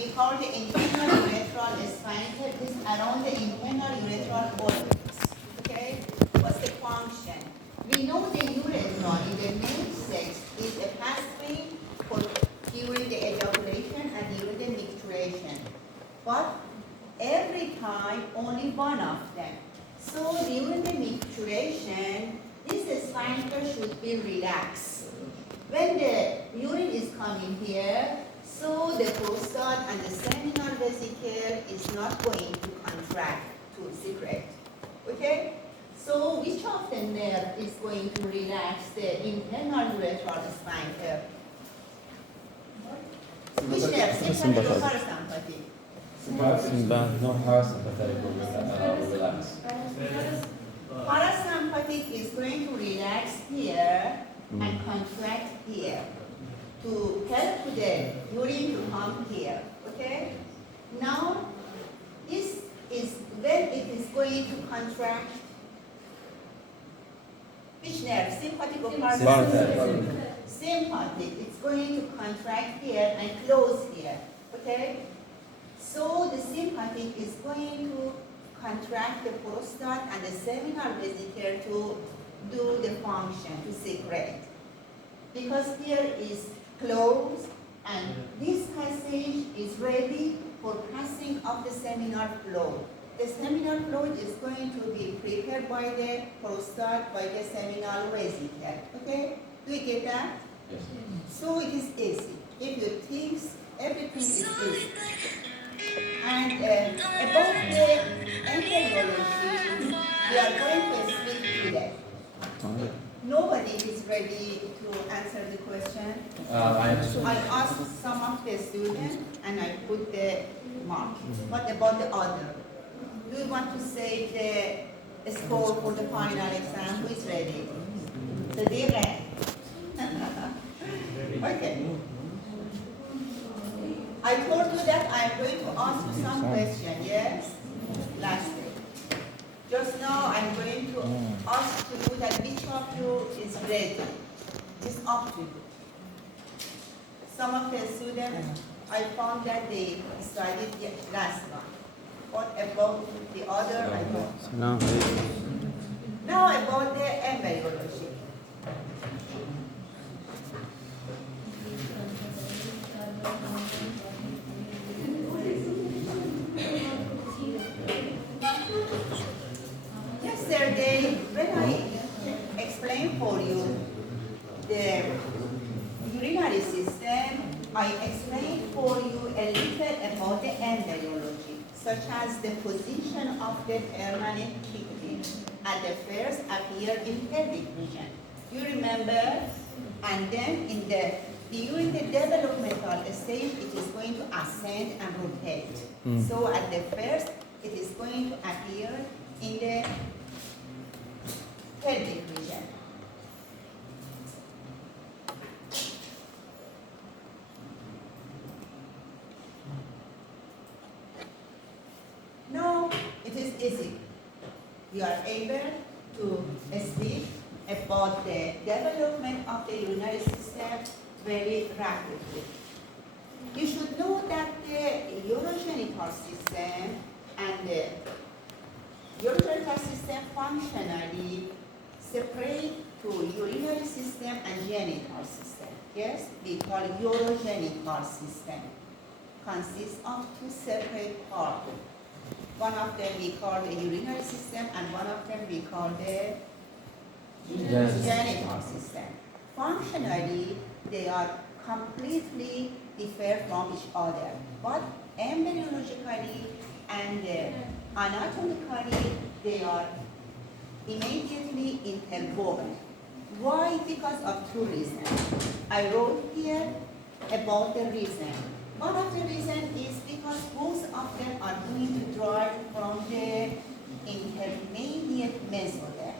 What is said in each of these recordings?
we call the internal urethral sphincter is around the internal urethral orifice. Okay? What's the function? We know the urethra in the male sex is a pathway for during the ejaculation and during the micturition. But every time only one of them. So during the micturition, this sphincter should be relaxed. When the urine is coming here, so the prostate and the seminal vesicle is not going to contract to secrete. Okay? So which of the nerve is going to relax the internal urethral sphincter? Which nerve? Sympathetic or parasympathetic? No parasympathetic will relax. Parasympathetic is going to relax here and contract here to help to the urine to come here. Okay? Now, this is when it is going to contract. Which nerve? Sympathetic or parasympathetic? Sympathetic. It's going to contract here and close here. Okay? So the sympathetic is going to contract the prostate and the seminal vesicle to do the function, to secrete. Because here is closed and this passage is ready for passing of the seminal fluid. The seminal fluid is going to be prepared by the prostate, by the seminal vesicle. Okay? Do you get that? Yes. So it is easy. If you think everything is easy. And about the embryology, we are going to speak today. Nobody is ready to answer the question. I asked some of the students and I put the mark. What about the other? Do you want to save the score for the final exam? Who is ready? So they ready. Okay. I told you that I am going to ask you some questions, yes? Last day. Just now I am going to ask you that which of you is ready. It's up to you. Some of the students, I found that they studied last one. What about the other? I don't know. Now about the embryology. Yesterday, when I explained for you the urinary system, I explained for you a little about the embryology, such as the position of the permanent kidney at the first appear in pelvic region. You remember? And then during the developmental stage, it is going to ascend and rotate. So at the first, it is going to appear in the pelvic region. Now it is easy. You are able to speak about the development of the urinary system very rapidly. You should know that the urogenital system and the urogenital system functionally separate to urinary system and genital system. Yes, we call it urogenital system. Consists of two separate parts. One of them we call the urinary system and one of them we call the genital system. Functionally, they are completely different from each other, but embryologically and anatomically they are immediately interwoven. Why? Because of two reasons. I wrote here about the reason. One of the reasons is because both of them are going to derive from the intermediate mesoderm.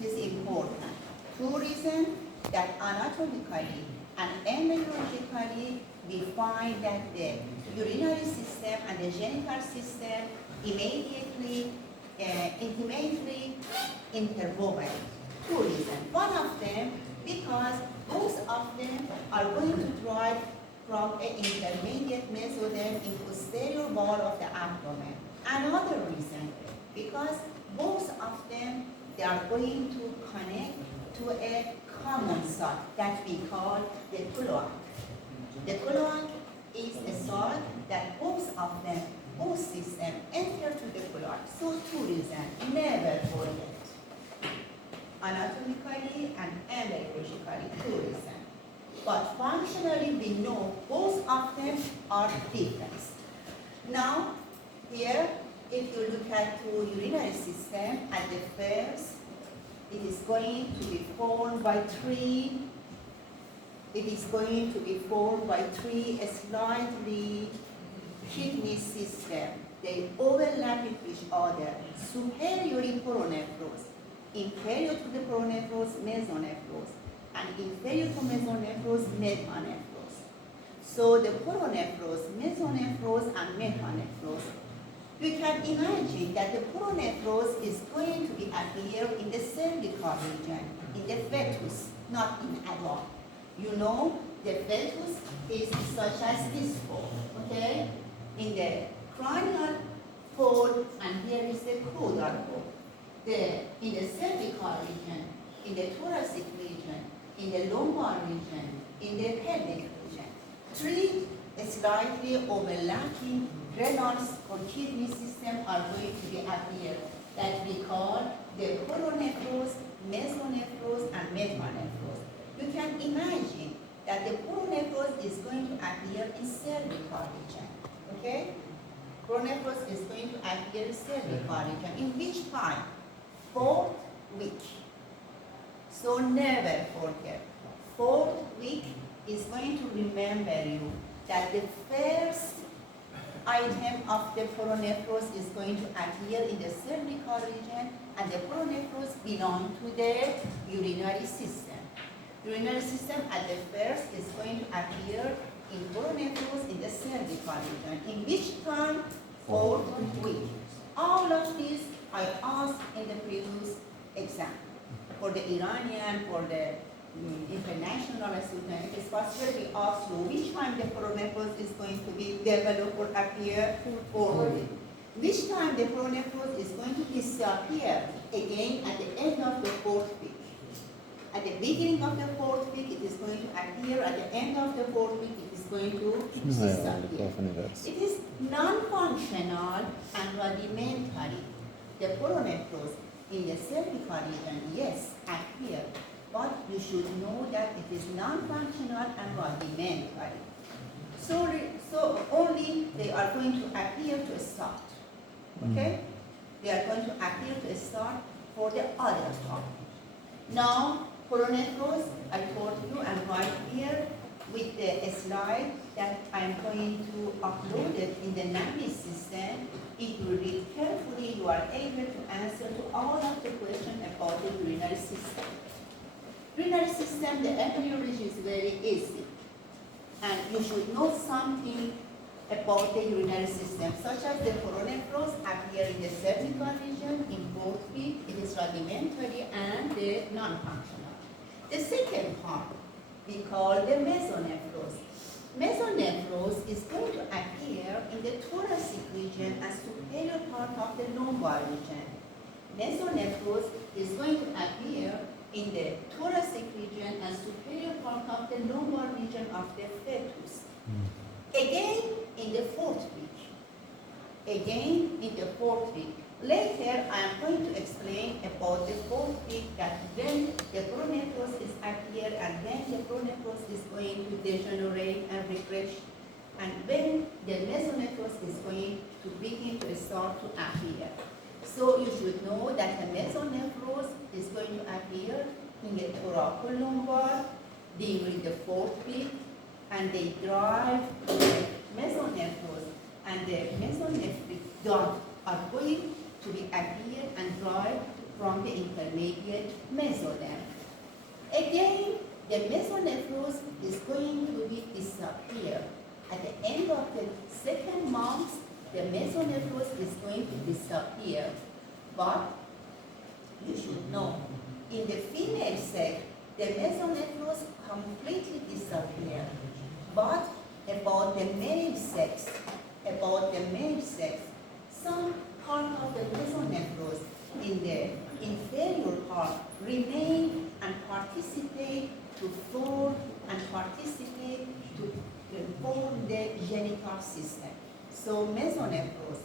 It is important. Two reasons that anatomically and embryologically we find that the urinary system and the genital system immediately, intimately interwoven. Two reasons. One of them because both of them are going to derive from an intermediate mesoderm in posterior wall of the abdomen. Another reason, because both of them, they are going to connect to a common site that we call the cloac. The cloac is a site that both of them, both systems enter to the cloac. So two reasons, never forget. Anatomically and embryologically, two reasons. But functionally, we know both of them are different. Now, here, if you look at the urinary system, at the first, it is going to be formed by three. It is going to be formed by three slightly kidney system. They overlap with each other. Superior poronephros, inferior to the poronephros, mesonephros, and inferior to mesonephros, metanephros. So the poronephros, mesonephros, and metanephros, you can imagine that the poronephros is going to be appear in the cervical region, in the fetus, not in adult. You know, the fetus is such as this fold, okay? In the cranial fold, and here is the caudal fold. In the cervical region, in the thoracic region, in the lumbar region, in the pelvic region. Three slightly overlapping renal or kidney system are going to be appear that we call the poronephros, mesonephros, and metanephros. You can imagine that the poronephros is going to appear in cervical region, okay? Poronephros is going to appear in cervical region. In which time? 4th week. So never forget. 4th week is going to remember you that the first item of the poronephros is going to appear in the cervical region, and the poronephros belong to the urinary system. Urinary system at the first is going to appear in poronephros in the cervical region. In which time? 4th week. All of these I asked in the previous exam. For the Iranian, for the international student, it is possible we ask you which time the poronephros is going to be developed or appear, or which time the poronephros is going to disappear, again at the end of the 4th week. At the beginning of the 4th week, it is going to appear. At the end of the 4th week, it is going to disappear. It is non-functional and rudimentary. The poronephros in the cervical region, yes, appear, but you should know that it is non-functional and rudimentary. So only they are going to appear to start, okay? They are going to appear to start for the other part. Now, poronephros, I told you, I'm right here with the slide that I'm going to upload it in the NAMI system. If you read carefully, you are able to answer to all of the questions about the urinary system. Urinary system, the embryology is very easy. And you should know something about the urinary system, such as the poronephros appear in the cervical region, in 4th week, it is rudimentary and the non-functional. The second part, we call the mesonephros. Mesonephros is going to appear in the thoracic region and superior part of the lumbar region. Mesonephros is going to appear in the thoracic region and superior part of the lumbar region of the fetus. Again, in the 4th week. Again, in the 4th week. Later, I am going to explain about the 4th week, that when the poronephros is appear and when the poronephros is going to degenerate and regress, and when the mesonephros is going to begin to start to appear. So you should know that the mesonephros is going to appear in the thoracolumbar during the 4th week, and they drive the mesonephros, and the mesonephric duct are going to be appear and drive from the intermediate mesoderm. Again, the mesonephros is going to be disappear. At the end of the 2nd month, the mesonephros is going to disappear. But you should know, in the female sex, the mesonephros completely disappear. But about the male sex, some part of the mesonephros in the inferior part remain and participate to form the genital system. So mesonephros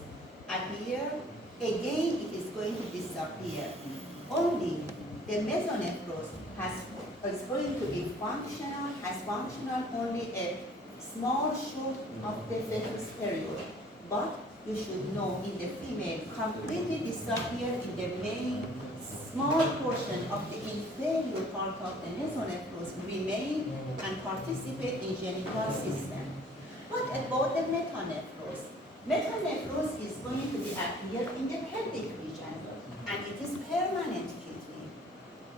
appear, again it is going to disappear. Only the mesonephros is going to be functional only a small shoot of the fetus period. But you should know in the female completely disappear in the male, small portion of the inferior part of the mesonephros remain and participate in genital system. What about the metanephros? Metanephros is going to be appear in the pelvic region and it is permanent kidney.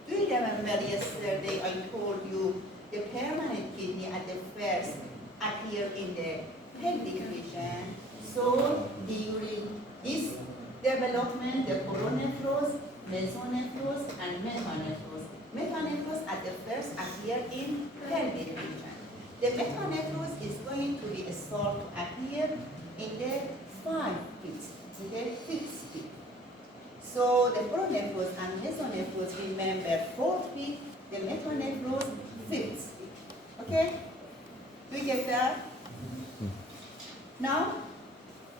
Do you remember yesterday I told you the permanent kidney at the first appear in the pelvic region? So during this development, the coronephros, mesonephros, and metanephros. Metanephros at the first appear in pelvic region. The metanephros is going to be start to appear in the 5 feet, in the 6 feet. So the coronephros and mesonephros, remember 4 feet, the metanephros 5 feet. Okay? Do you get that? Now,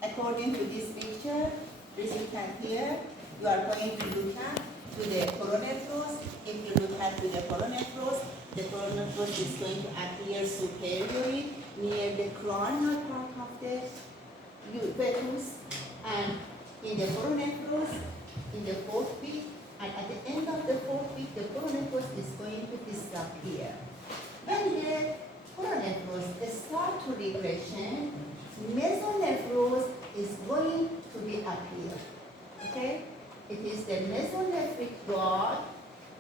according to this picture, this you can hear, you are going to look at to the coronephros. If you look at to the coronephros is going to appear superiorly near the cranial part of the fetus, and in the coronephros, in the 4th feet, and at the end of the 4th feet, the coronephros is going to disappear. When the coronephros start to regression, mesonephros is going to be appear. Okay? It is the mesonephric rod,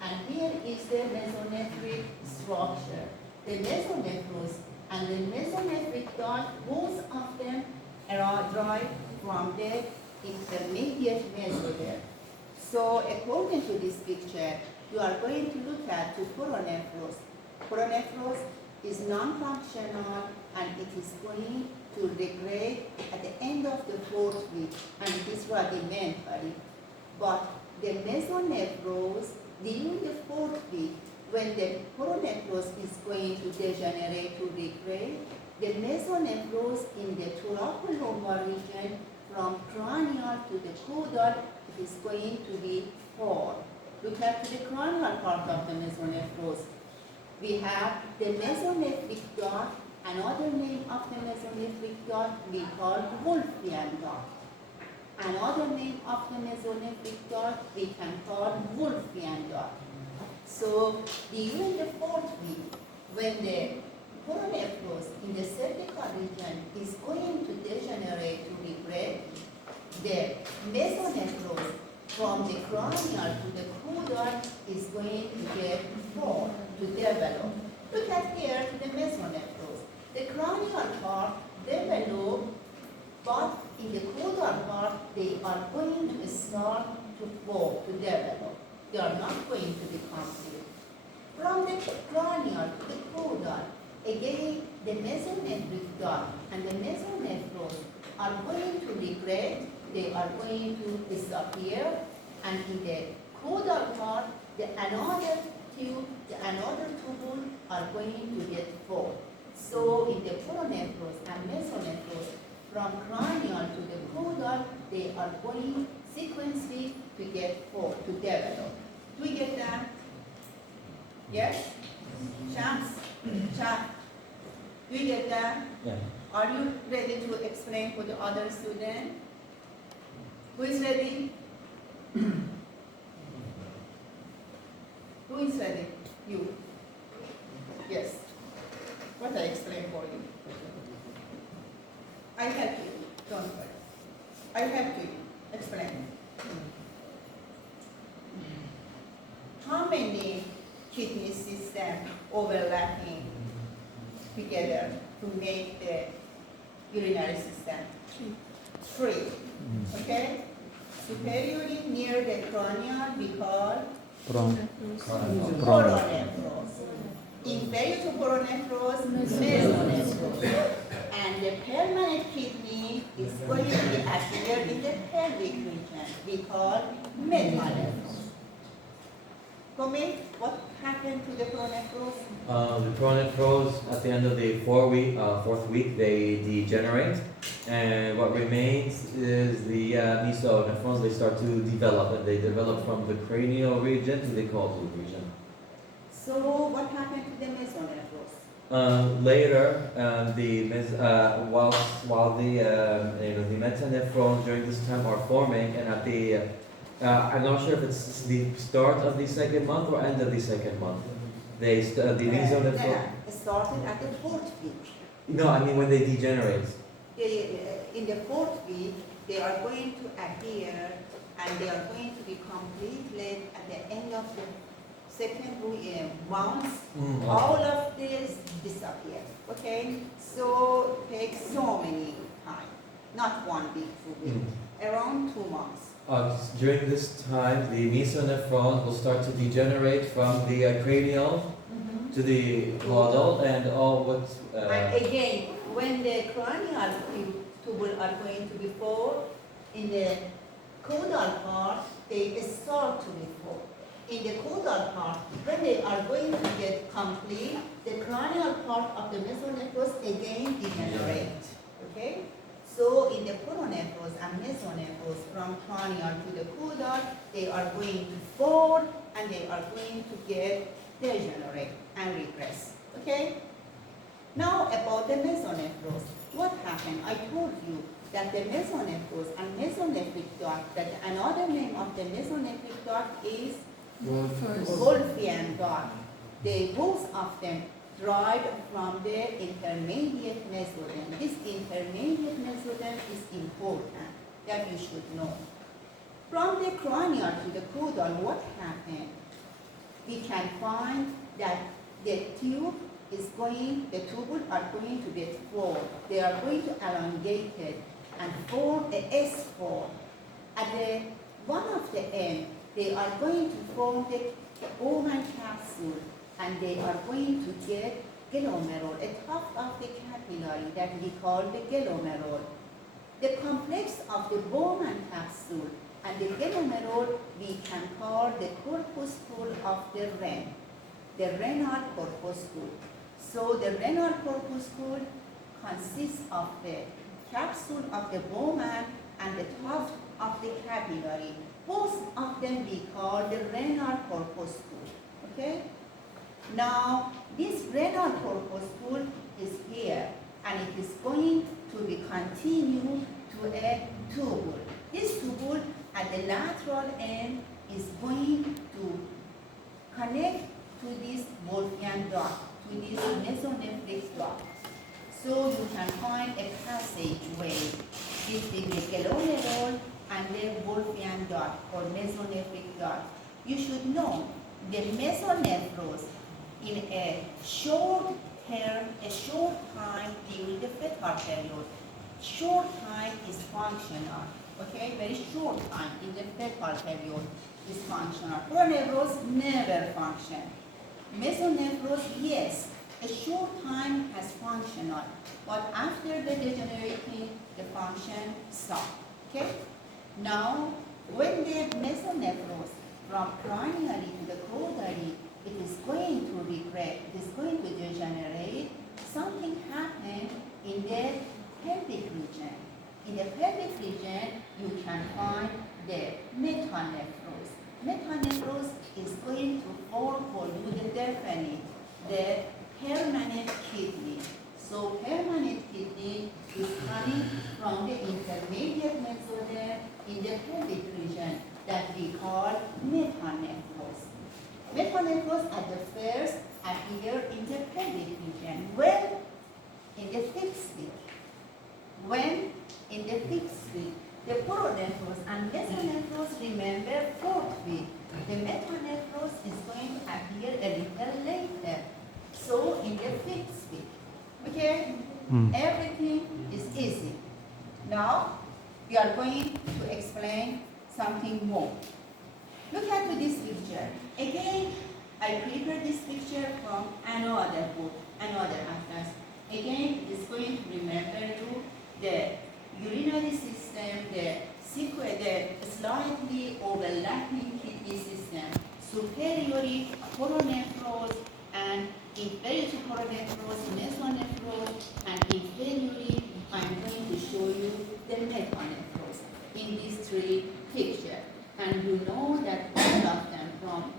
and here is the mesonephric structure. The mesonephros and the mesonephric rod, both of them are derived from the intermediate mesoderm. So according to this picture, you are going to look at the coronephros. Coronephros is non-functional and it is going to regrade at the end of the 4th week, and it is rudimentary. But the mesonephros, during the 4th week, when the coronephros is going to degenerate to regrade, the mesonephros in the thoracolumbar region from cranial to the caudal, it is going to be formed. Look at the cranial part of the mesonephros. We have the mesonephric dot. Another name of the mesonephric dot we call Wolffian dot. Another name of the mesonephric dot we can call Wolffian dot. So during the 4th week, when the coronephros in the cervical region is going to degenerate to regrade, the mesonephros from the cranial to the caudal is going to get formed, to develop. Look at here to the mesonephros. The cranial part develop, but in the caudal part, they are going to start to form, to develop. They are not going to be complete. From the cranial to the caudal, again, the mesonephric dot and the mesonephros are going to regrade, they are going to disappear, and in the caudal part, another tubule are going to get formed. So in the coronephros and mesonephros, from cranial to the caudal, they are going sequentially to get formed, to develop. Do we get that? Yes? Shams? Chat? Do you get that? Yeah. Are you ready to explain for the other student? Who is ready? Who is ready? You. Yes. What I explain for you. I help you. Don't worry. I help you. Explain. How many kidney systems overlapping together to make the urinary system? 3. Okay? Superiorly near the cranial we call coronephros. Inferior to coronephros, mesonephros. And the permanent kidney is going to be appear in the pelvic region. We call metanephros. Comment, what happened to the pronephros? The pronephros at the end of the fourth week, they degenerate, and what remains is the mesonephrons. They start to develop, and they develop from the cranial region to the caudal region. So what happened to the mesonephros? Later, while the metanephrons during this time are forming, and at the I'm not sure if it's the start of the second month or end of the second month. The mesonephron. Started at the fourth week. No, I mean when they degenerate. In the fourth week, they are going to appear and they are going to be completed at the end of the second month. All of this disappear. Okay, so takes so many time, not 1 week, 2 weeks, around 2 months. During this time, the mesonephrons will start to degenerate from the cranial to the caudal, and all what. And again, when the cranial tubule are going to be formed, in the caudal part, they start to be formed. In the caudal part, when they are going to get complete, the cranial part of the mesonephros again degenerate. Okay? So in the pronephros and mesonephros, from cranial to the caudal, they are going to form and they are going to get degenerate and regress. Okay? Now about the mesonephros. What happened? I told you that the mesonephros and mesonephric duct, that another name of the mesonephric duct is Wolffian duct. They both of them derived from the intermediate mesoderm. This intermediate mesoderm is important that you should know. From the cranial to the caudal, what happened? We can find that the tube is going, the tubules are going to get formed. They are going to elongate it and form a S form. At the one of the end, they are going to form the Bowman capsule, and they are going to get glomerule, a top of the capillary that we call the glomerule. The complex of the Bowman capsule and the glomerule we can call the corpuscle of the ren, the renal corpuscle. So the renal corpuscle consists of the capsule of the Bowman and the top of the capillary. Both of them we call the renal corpuscle. Okay? Now, this renal corpuscle is here, and it is going to be continued to a tubule. This tubule at the lateral end is going to connect to this Wolffian duct, to this mesonephric duct. So you can find a passageway between the glomerule and the Wolffian duct or mesonephric duct. You should know the mesonephros in a short term, a short time during the fetal period. Short time is functional, okay? Very short time in the fetal period is functional. Pronephros never function. Mesonephros, yes, a short time has functional, but after the degenerating, the function stops, okay? Now, when the mesonephros from cranially to the caudally, it is going to regress, it is going to degenerate, something happened in the pelvic region. In the pelvic region, you can find the metanephros. Metanephros is going to form for you the definite, the permanent kidney. So permanent kidney is coming from the intermediate mesoderm in the pelvic region that we call metanephros. Metanephros at the first appear in the pelvic region. When? In the fifth week. When? In the fifth week. The pronephros and mesonephros, remember, fourth week. The metanephros is going to appear a little later. So in the fifth week. Okay? Everything is easy. Now, we are going to explain something more. Look at this picture. Again, I prepared this picture from another book, another atlas. Again, it's going to remember you the urinary system, the slightly overlapping kidney system, superiorly coronephros and inferiorly coronephros, mesonephros, and inferiorly, I'm going to show you the metanephros in these three pictures. And you know that all of them from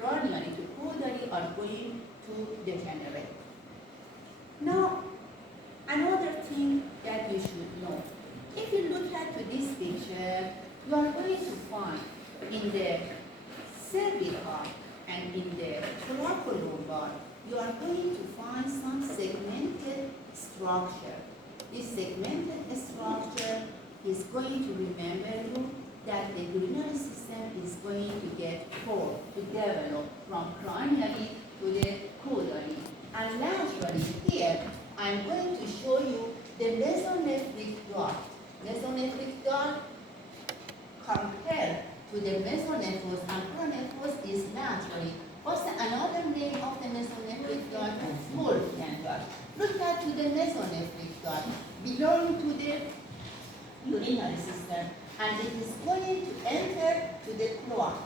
cranially to caudally are going to degenerate. Now, another thing that you should know, if you look at this picture, you are going to find in the cervical and in the thoracolumbar, you are going to find some segmented structure. This segmented structure is going to remember you that the urinary system is going to get formed, to develop from cranially to the caudally. And laterally here, I'm going to show you the mesonephric duct. Mesonephric duct compared to the mesonephros and coronephros is laterally. What's another name of the mesonephric duct? Wolfgang duct. Look at to the mesonephric duct, belong to the urinary system, and it is going to enter to the cloaca.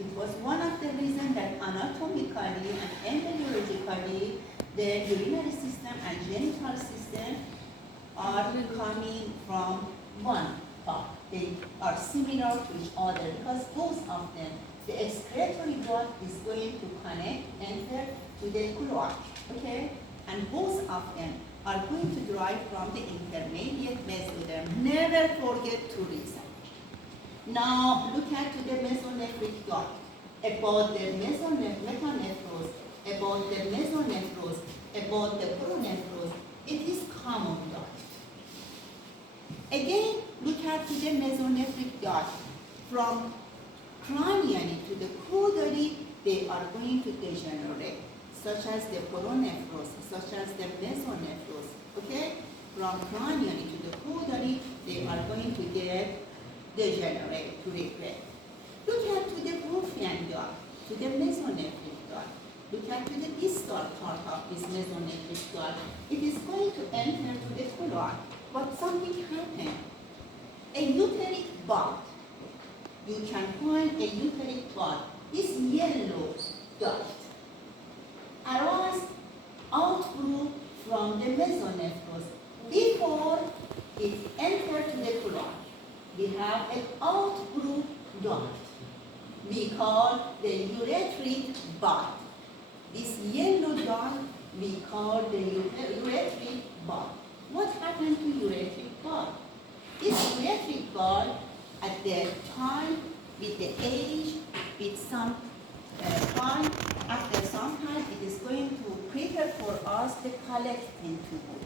It was one of the reasons that anatomically and embryologically the urinary system and genital system are coming from one part. They are similar to each other because both of them, the excretory duct is going to connect, enter to the cloaca, okay? And both of them are going to derive from the intermediate mesoderm. Never forget to reason. Now look at to the mesonephric duct, about the metanephros, about the mesonephros, about the coronephros. It is common duct. Again, look at to the mesonephric duct. From cranially to the caudally, they are going to degenerate, such as the coronephros, such as the mesonephros. Okay? From cranially to the caudally, they are going to get degenerate, to regress. Look at to the Wolfgang duct, to the mesonephric duct. Look at to the distal part of this mesonephric duct. It is going to enter to the cloaca, but something happened. A uteric bud. You can find a uteric bud. This yellow duct arose outgrew from the mesonephros before it entered to the cloaca. We have an outgrew duct. We call the urethric bud. This yellow duct we call the urethric bud. What happened to urethric bud? This urethric bud, at the time, with the age, with some time, after some time, it is going to prepare for us the collecting tubule.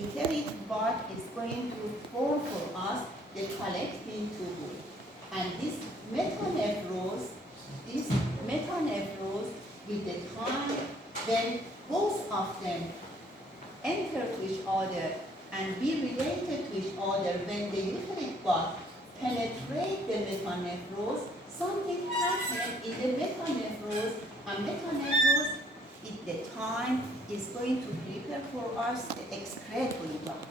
Urethric bud is going to form for us the collecting tubule. And this metanephros with the time, when both of them enter to each other and be related to each other, when the uteric bud penetrate the metanephros, something happens in the metanephros, and metanephros at the time is going to prepare for us the excretory duct.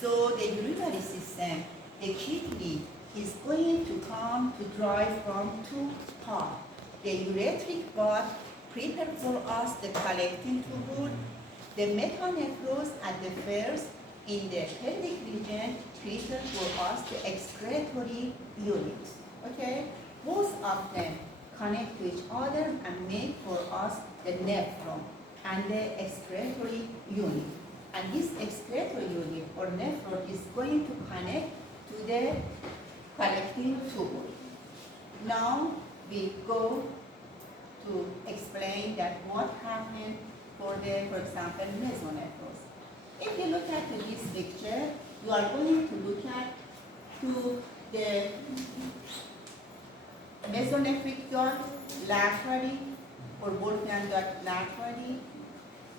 So the urinary system, the kidney, is going to come to drive from two parts. The urethric bud prepare for us the collecting tubule. The metanephros at the first in the pelvic region prepare for us the excretory unit. Okay? Both of them connect to each other and make for us the nephron and the excretory unit. And this excretory unit or nephron is going to connect to the collecting tubule. Now we go to explain that what happened for example, mesonephros. If you look at this picture, you are going to look at to the mesonephric duct laterally or Wolfgang duct laterally,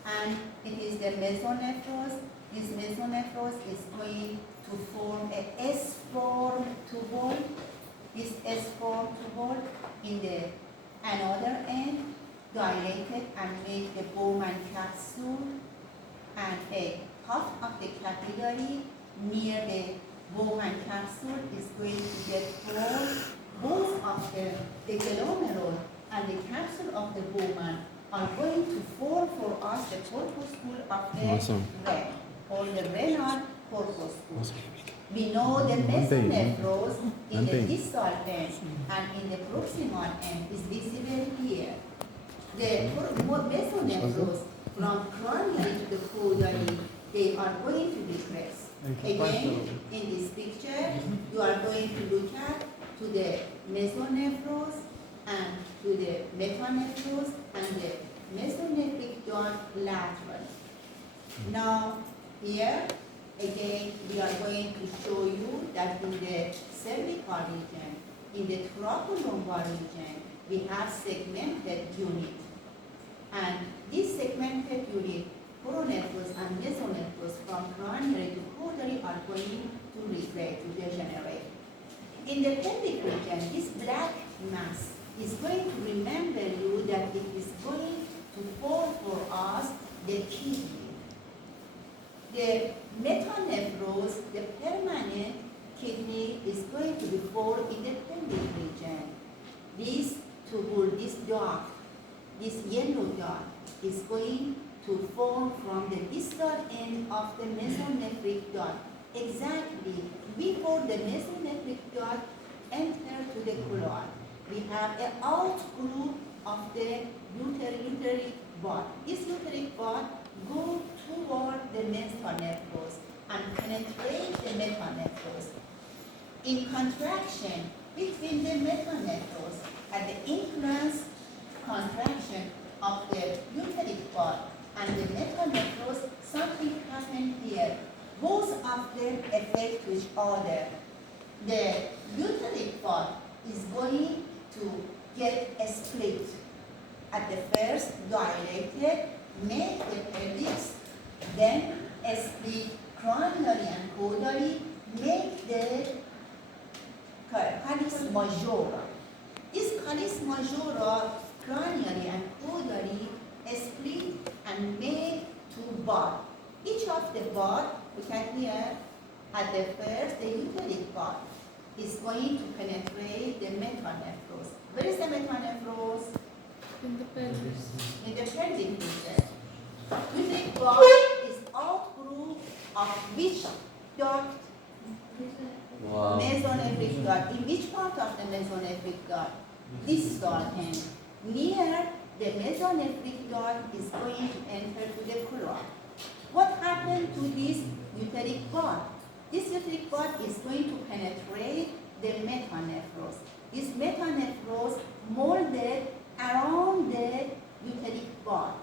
and it is the mesonephros. This mesonephros is going to form a S-form tubule. This S-form tubule in the another end dilated and make the Bowman capsule, and a half of the capillary near the Bowman capsule is going to get formed. Both of the glomerule and the capsule of the Bowman are going to form for us the corpuscle of the Awesome. red, or the renal corpuscle. We know the mesonephros in the distal end and in the proximal end is visible here. The mesonephros from cranially to the caudally, they are going to decrease. Again, in this picture, you are going to look at to the mesonephros and to the metanephros and the mesonephric duct lateral. Now, here, again, we are going to show you that in the cervical region, in the thoracolumbar region, we have segmented unit. And this segmented unit, coronephros and mesonephros from cranially to caudally are going to regrade, to degenerate. In the pelvic region, this black mass is going to remember you that it is going to form for us the kidney. The metanephros, the permanent kidney, is going to be formed in the pelvic region. This tubule, this duct, this yellow duct, is going to form from the distal end of the mesonephric duct, exactly before the mesonephric duct enter to the colon. We have an outgrowth of the uteric bud. This uteric bud go toward the metanephros and penetrate the metanephros. In contraction between the metanephros and the influence contraction of the uteric bud and the metanephros, something happened here. Both of them affect each other. The uteric bud is going to get a split. At the first, dilated, make the pelvis, then a split cranially and caudally, make the calis majora. This calis majora, cranially and caudally, split and make two buds. Each of the buds, we can hear at the first, the uteric bud is going to penetrate the metanephros. Where is the metanephros? In the pelvis. In the pelvic region. Uteric bud is outgrowth of which duct? Wow. Mesonephric duct. In which part of the mesonephric duct? Distal end. Near the mesonephric duct is going to enter to the colon. What happened to this uteric bud? This uteric bud is going to penetrate the metanephros. This metanephros molded around the uteric bud,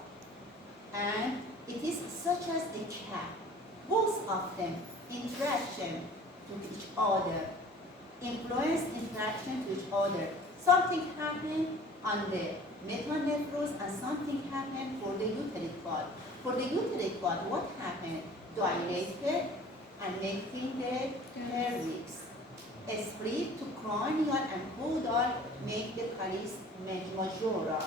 and it is such as a cap. Both of them interaction to each other, influence interaction to each other. Something happened on the metanephros and something happened for the uteric bud. For the uteric bud, what happened? Dilated and making the cervix. A split to cranial and caudal make the calis majora.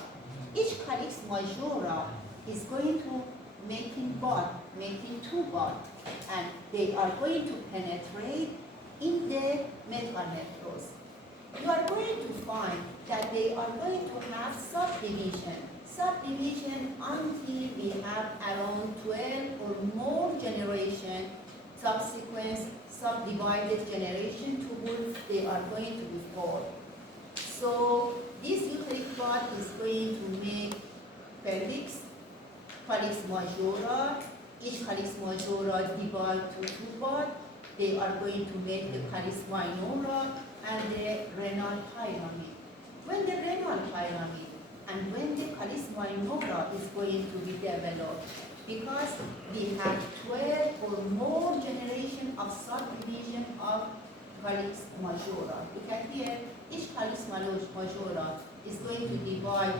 Each calis majora is going to making bud, making two buds, and they are going to penetrate in the metanephros. You are going to find that they are going to have subdivision until we have around 12 or more generation, subsequent subdivided generation tubules, they are going to be formed. So this uteric bud is going to make pelvis, calis majora. Each calis majora divide to two buds. They are going to make the calis minora and the renal pyramid. When the renal pyramid and when the calis minora is going to be developed, because we have 12 or more generation of subdivision of calis majora. You can hear each calis majora is going to divide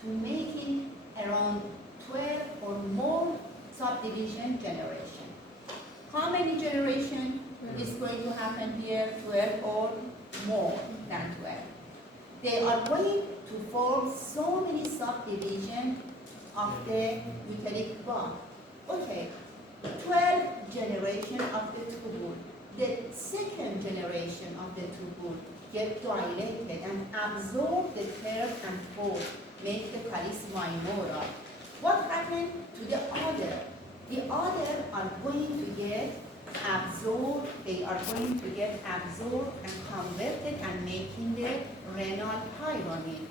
to making around 12 or more subdivision generation. How many generation is going to happen here? 12 or more than 12. They are going to form so many subdivisions of the uteric bud. Okay, 12 generation of the tubule. The second generation of the tubule get dilated and absorb the curve and fold, make the callus minora. What happened to the other? The other are going to get absorbed, they are going to get absorbed and converted and making the renal pyramid.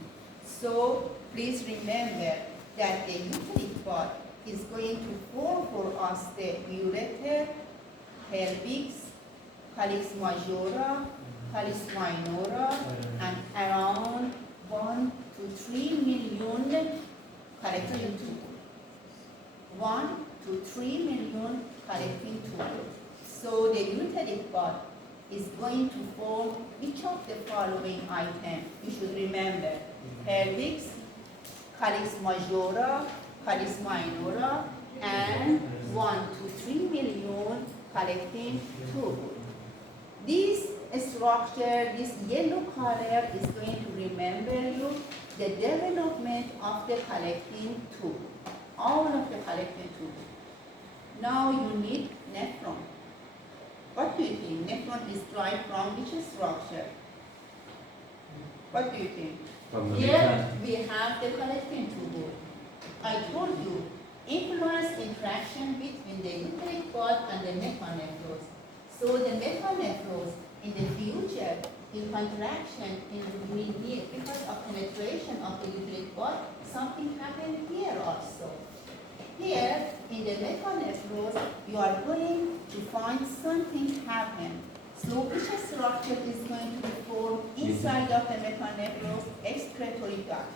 So please remember that the uteric bud is going to form for us the ureter, pelvis, callus majora, callus minora, and around 1 to 3 million collecting tubule. 1 to 3 million collecting tubule. So the uteric bud is going to form which of the following items? You should remember: pelvis, callus majora, callus minora, and 1 to 3 million collecting tubule. This structure, this yellow color is going to remember you the development of the collecting tube, all of the collecting tube. Now you need nephron. What do you think? Nephron is derived from which structure? What do you think? From the Here we have the collecting tube. I told you, influence interaction between the uteric bud and the metanephros. So the metanephros in the future, in contraction, because of penetration of the uteric bud, something happened here also. Here in the metanephros, you are going to find something happen. So which structure is going to be formed inside of the metanephros? Excretory duct.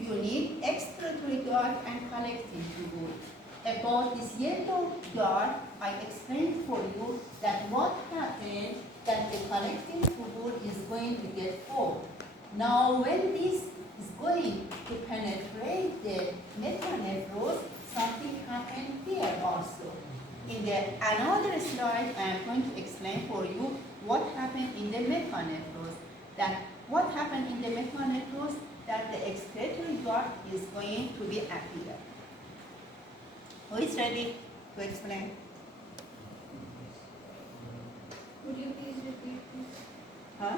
You need excretory duct and collecting tubule. About this yellow dot, I explained for you that what happened, that the collecting tubule is going to get formed. Now when this is going to penetrate the metanephros, something happened here also. In the another slide, I am going to explain for you what happened in the metanephros. That what happened in the metanephros, that the excretory duct is going to be appear. Who is ready to explain? Would you please repeat this? Huh?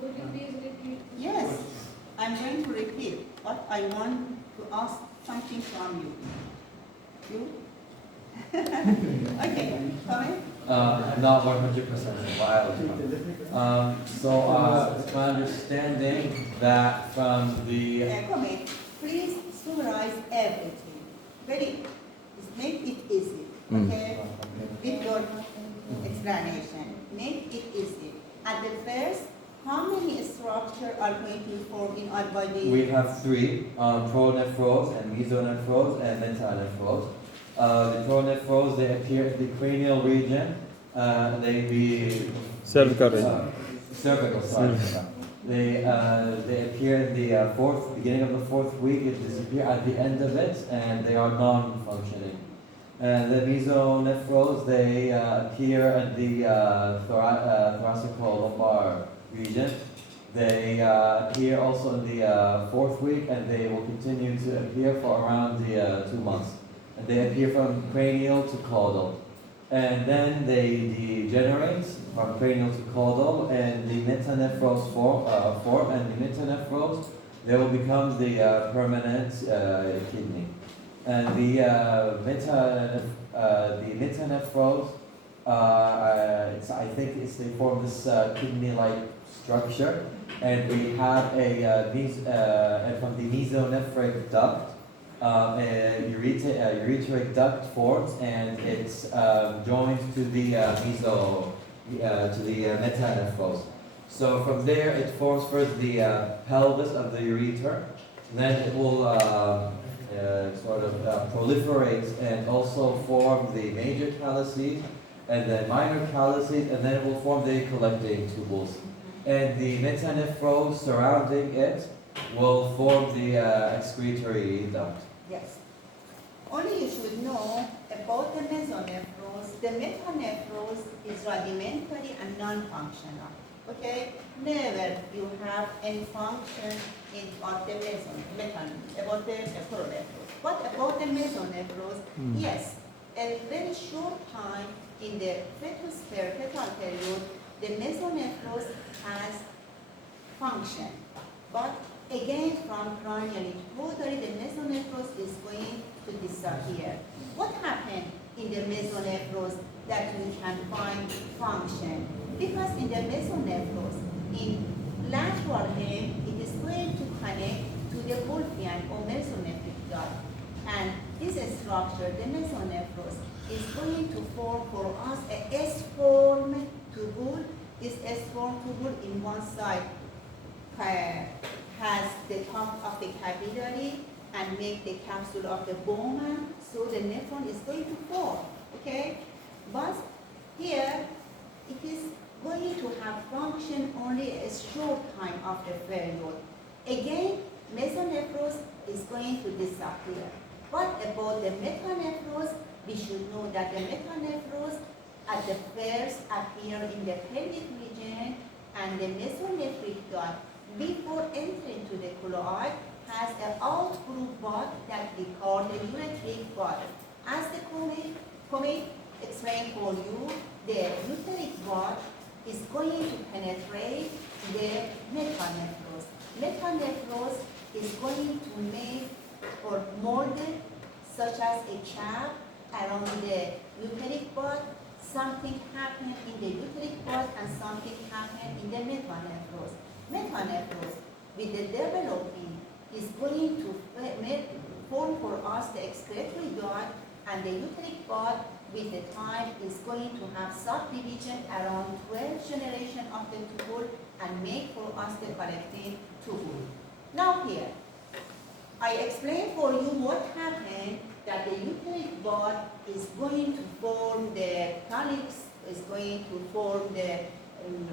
Would you please repeat this? Yes, I'm going to repeat, but I want to ask something from you. You? Okay, comment? I'm not 100% wild. It's my understanding that from the Comment. Please summarize everything. Make it easy, okay? With your explanation. Make it easy. At the first, how many structures are going to form in our body? we have three: pronephros and mesonephros and metanephros. The pronephros, they appear in the cranial region. They be Cervical region. cervical. Sorry. They appear in the beginning of the fourth week. It disappear at the end of it, and they are non-functioning. And the mesonephros, they appear in the thoracical lumbar region. They appear also in the fourth week, and they will continue to appear for around the 2 months. And they appear from cranial to caudal. And then they degenerate from cranial to caudal, and the metanephros form, and the metanephros, they will become the permanent kidney. And the metanephros, I think they form this kidney-like structure, and we have and from the mesonephric duct, a ureteric duct forms, and it's joined to the metanephros. So from there, it forms first the pelvis of the ureter, then it will proliferate and also form the major calyces, and then minor calyces, and then it will form the collecting tubules. And the metanephros surrounding it will form the excretory duct. Yes. Only you should know about the mesonephros. The metanephros is rudimentary and non-functional. Okay? Never you have any function in of the mechanism about the pronephros. What about the mesonephros? Yes, a very short time in the fetal period, the mesonephros has function. But again, from cranially totally, the mesonephros is going to disappear. What happened in the mesonephros that we can find function? Because in the mesonephros, in lateral hem, it is going to connect to the Wolffian or mesonephric duct. And this structure, the mesonephros, is going to form for us a S-form tubule. This S-form tubule in one side has the top of the capillary and make the capsule of the Bowman, so the nephron is going to form, okay? But here, it is going to have function only a short time of the period. Again, mesonephros is going to disappear. What about the metanephros? We should know that the metanephros at the first appear in the pelvic region, and the mesonephric duct before entering to the cloac has an outgroup bud that we call the ureteric bud. As the comic explained for you, the ureteric bud is going to penetrate the metanephros. Metanephros is going to make or mold such as a cap around the ureteric bud. Something happened in the ureteric bud and something happened in the metanephros. Metanephros, with the developing, is going to form for us the excretory duct, and the ureteric bud with the time is going to have subdivision around 12 generation of the tubule and make for us the collecting tubule. Now here, I explained for you what happened, that the ureteric bud is going to form the calyx, is going to form the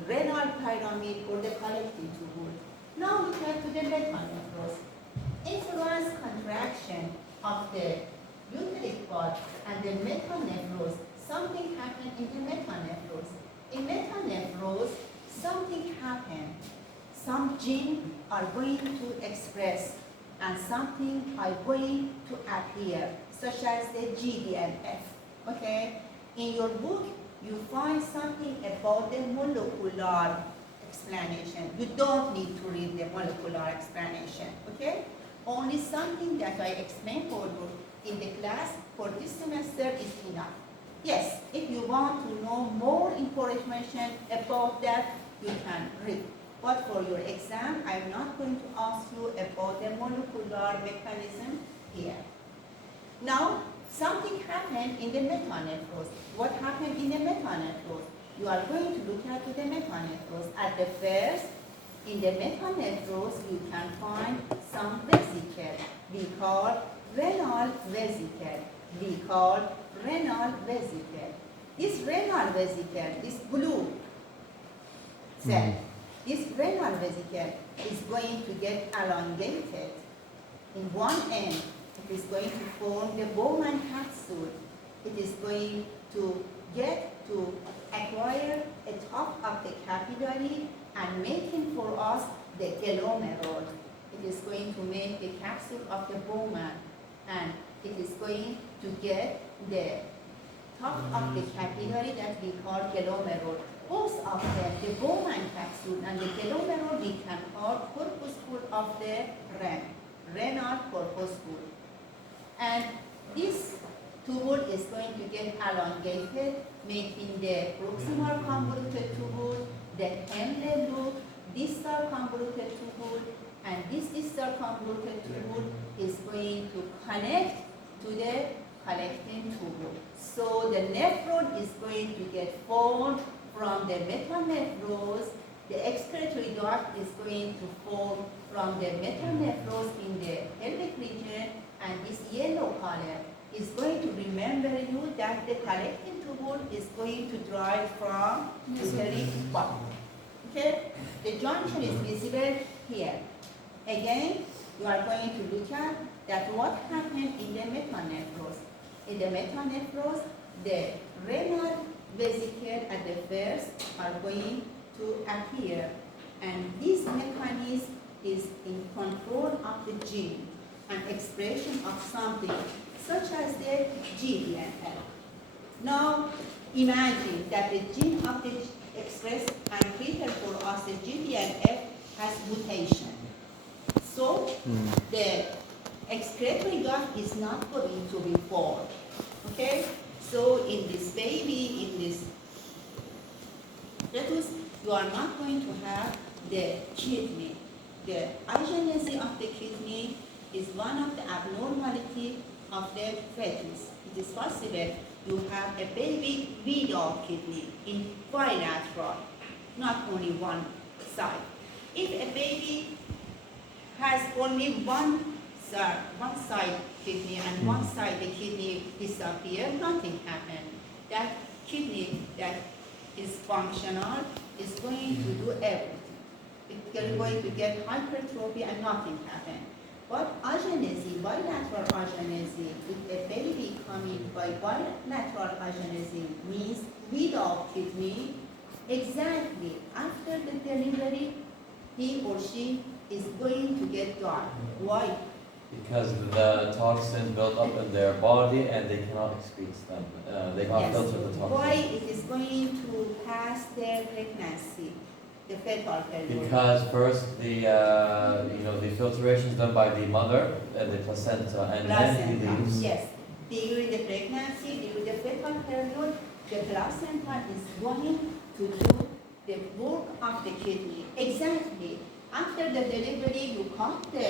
renal pyramid or the collecting tubule. Now we turn to the metanephros. Influence contraction of the ureteric bud and the metanephros. Something happened in the metanephros. In metanephros, something happened. Some genes are going to express and something are going to appear, such as the GDNF. Okay? In your book, you find something about the molecular explanation. You don't need to read the molecular explanation, okay? Only something that I explained for you in the class for this semester is enough. Yes, if you want to know more information about that, you can read. But for your exam, I'm not going to ask you about the molecular mechanism here. Now, something happened in the metanephros. What happened in the metanephros? You are going to look at the metanephros. At the first, in the metanephros, you can find some vesicle. We call renal vesicle. We call renal vesicle. This renal vesicle, this blue cell, this renal vesicle is going to get elongated. In one end, it is going to form the Bowman capsule. It is going to get to acquire a top of the capillary and making for us the glomerule. It is going to make the capsule of the Bowman, and it is going to get the top of the capillary that we call glomerule. Both of them, the Bowman capsule and the glomerule, we can call corpuscle of the REM, renal corpuscle. And this tubule is going to get elongated, making the proximal convoluted tubule, the Henle loop, distal convoluted tubule, and this distal convoluted tubule is going to connect to the collecting tubule. So the nephron is going to get formed from the metanephros. The excretory duct is going to form from the metanephros in the pelvic region, and this yellow color is going to remember you that the collecting tubule is going to drive from ureteric bud. Okay? The junction is visible here. Again, you are going to look at that what happened in the metanephros. In the metanephros, the renal vesicle at the first are going to appear. And this mechanism is in control of the gene and expression of something such as the GDNF. Now, imagine that the gene of the expressed and prepare for us the GDNF has mutation. So, the excretory duct is not going to be formed. Okay? So, in this baby, in this fetus, you are not going to have the kidney. The agenesis of the kidney is one of the abnormality of the fetus. It is possible you have a baby without kidney in bilateral, not only one side. If a baby has only one side kidney and one side the kidney disappear, nothing happens. That kidney that is functional is going to do everything. It's going to get hypertrophy and nothing happens. But agenesis, bilateral agenesis, if a baby coming by bilateral agenesis means without kidney, exactly after the delivery, he or she is going to get died. Why? Because the toxins built up in their body and they cannot excrete them. They cannot Yes. filter the toxins. Why it is going to pass their pregnancy, the fetal period? Because first the the filtration is done by the mother and the placenta, and then he Placenta, leaves. yes. During the pregnancy, during the fetal period, the placenta is going to do the work of the kidney. Exactly. After the delivery, you cut the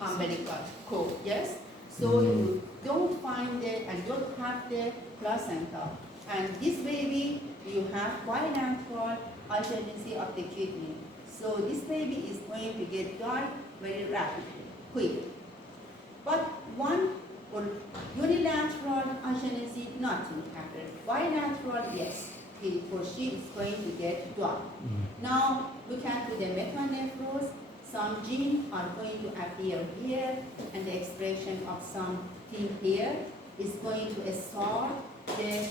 umbilical cord, yes? So you don't find it and don't have the placenta. And this baby, you have bilateral agenesis of the kidney. So this baby is going to get died very rapidly, quick. But one or unilateral agenesis, nothing happens. Bilateral, yes, he or she is going to get died. Now look at the metanephros. Some genes are going to appear here, and the expression of something here is going to start the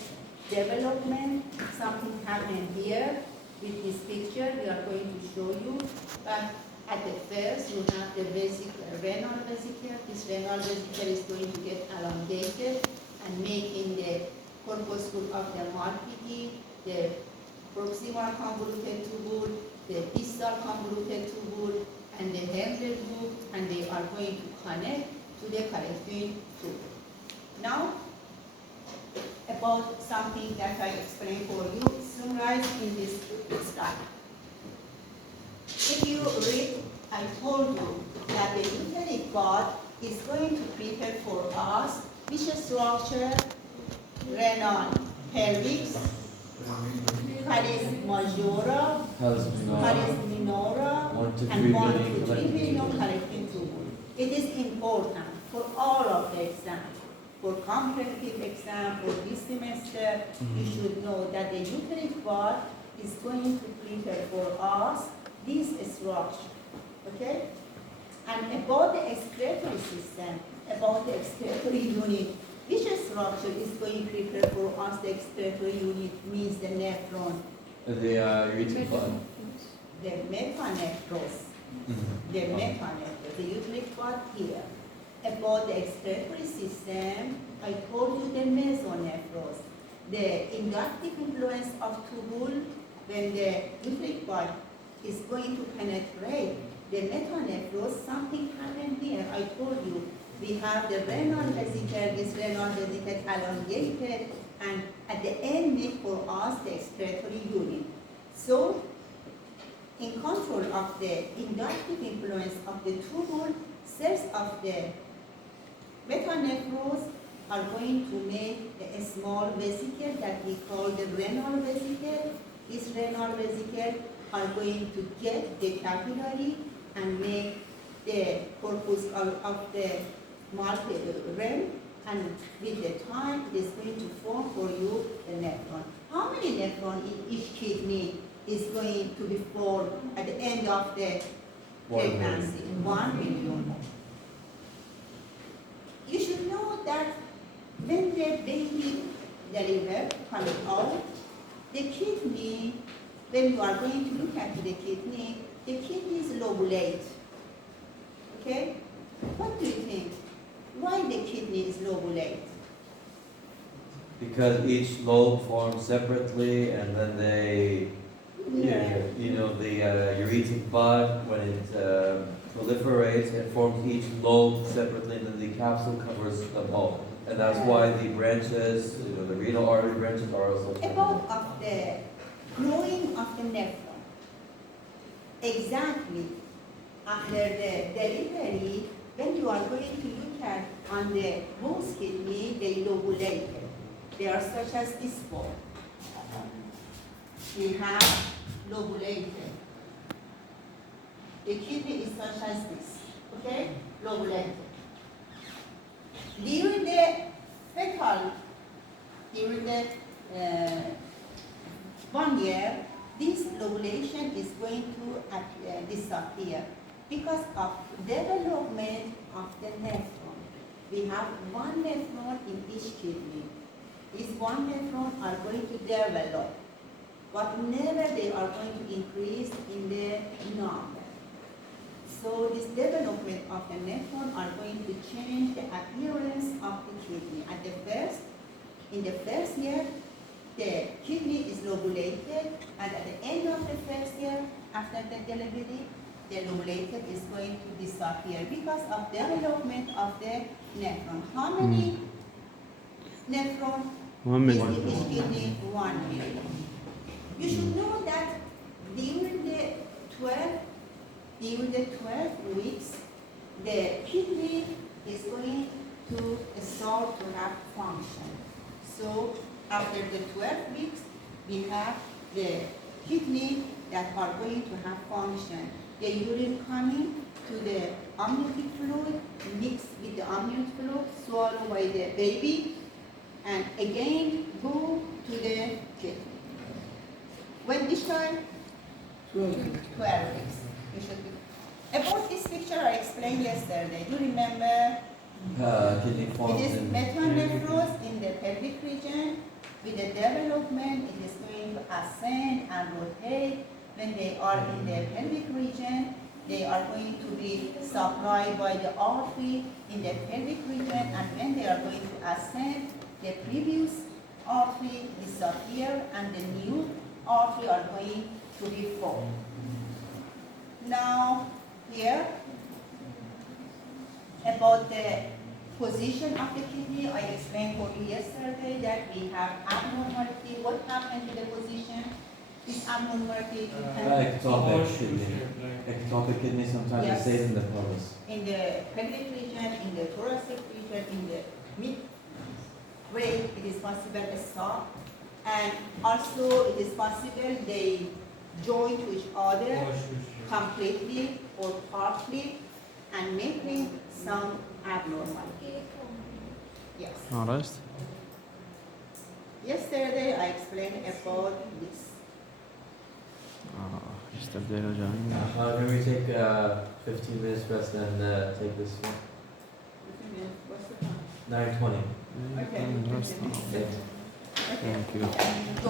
development. Something happened here. With this picture, we are going to show you. But at the first, you have the renal vesicle. This renal vesicle is going to get elongated and making the corpuscle of the Malpighi, the proximal convoluted tubule, the distal convoluted tubule, and the Henle loop, and they are going to connect to the collecting tube. Now, about something that I explained for you, summarized in this slide. If you read, I told you that the uterine bud is going to prepare for us which structure? Renal pelvis, caris majora, caris minora, and 1 to 3 million collecting tubule. It is important for all of the exams. For comparative exam, for this semester, you should know that the uterine bud is going to prepare for us this structure, okay? And about the excretory system, about the excretory unit, which structure is going to prepare for us the excretory unit means the nephron, The uterine bud. the metanephros, the metanephros, the uterine bud here. About the excretory system, I told you the mesonephros, the inductive influence of tubule when the uterine bud is going to penetrate the metanephros. Something happened here. I told you we have the renal vesicle, this renal vesicle elongated, and at the end make for us the excretory unit. So, in control of the inductive influence of the tubule, cells of the metanephros are going to make a small vesicle that we call the renal vesicle. This renal vesicle are going to get the capillary and make the corpus of the rim, and with the time it is going to form for you the nephron. How many nephron in each kidney is going to be formed at the end of the pregnancy? 1 million. You should know that when the baby delivers, coming out, the kidney when you are going to look at the kidney is lobulate. Okay? What do you think? Why the kidney is lobulate? Because each lobe forms separately, and then they, your eating bud, when it proliferates, it forms each lobe separately, and then the capsule covers them all. And that's why the branches, the renal artery branches are also separate. About of the growing of the nephron. Exactly after the delivery, when you are going to look at on the most kidney, they lobulate. They are such as this form. We have lobulated. The kidney is such as this. Okay? Lobulated. During the fetal, during the 1 year, this lobulation is going to disappear because of development of the nephron. We have one nephron in each kidney. These one nephron are going to develop, but never they are going to increase in the number. So this development of the nephron are going to change the appearance of the kidney. In the first year, the kidney is lobulated, and at the end of the first year, after the delivery, the lobulated is going to disappear because of development of the nephron. How many nephron 1 is million. in each kidney? 1 million. You should know that during the 12 weeks, the kidney is going to start to have function. So after the 12 weeks, we have the kidney that are going to have function. The urine coming to the amniotic fluid, mixed with the amniotic fluid, swallowed by the baby, and again go to the kidney. When this time? 12 weeks. You should be. About this picture I explained yesterday. Do you remember? Kidney forms It is in metanephros in the pelvic region. With the development, it is going to ascend and rotate. When they are in the pelvic region, they are going to be supplied by the artery in the pelvic region, and when they are going to ascend, the previous artery disappear and the new artery are going to be formed. Now, here, about the position of the kidney, I explained for you yesterday that we have abnormality. What happened to the position? This abnormality ectopic kidney. Ectopic kidney sometimes Yes. it stays in the pelvis. in the pelvic region, in the thoracic region, in the mid-brain, it is possible to stop. And also it is possible they join to each other completely or partly and making some abnormality. Yes. Alright. Yesterday I explained about this. Yesterday hocam. Can we take 15 minutes rest and take this one? What's the time? 9:20. Okay. Thank you. Okay.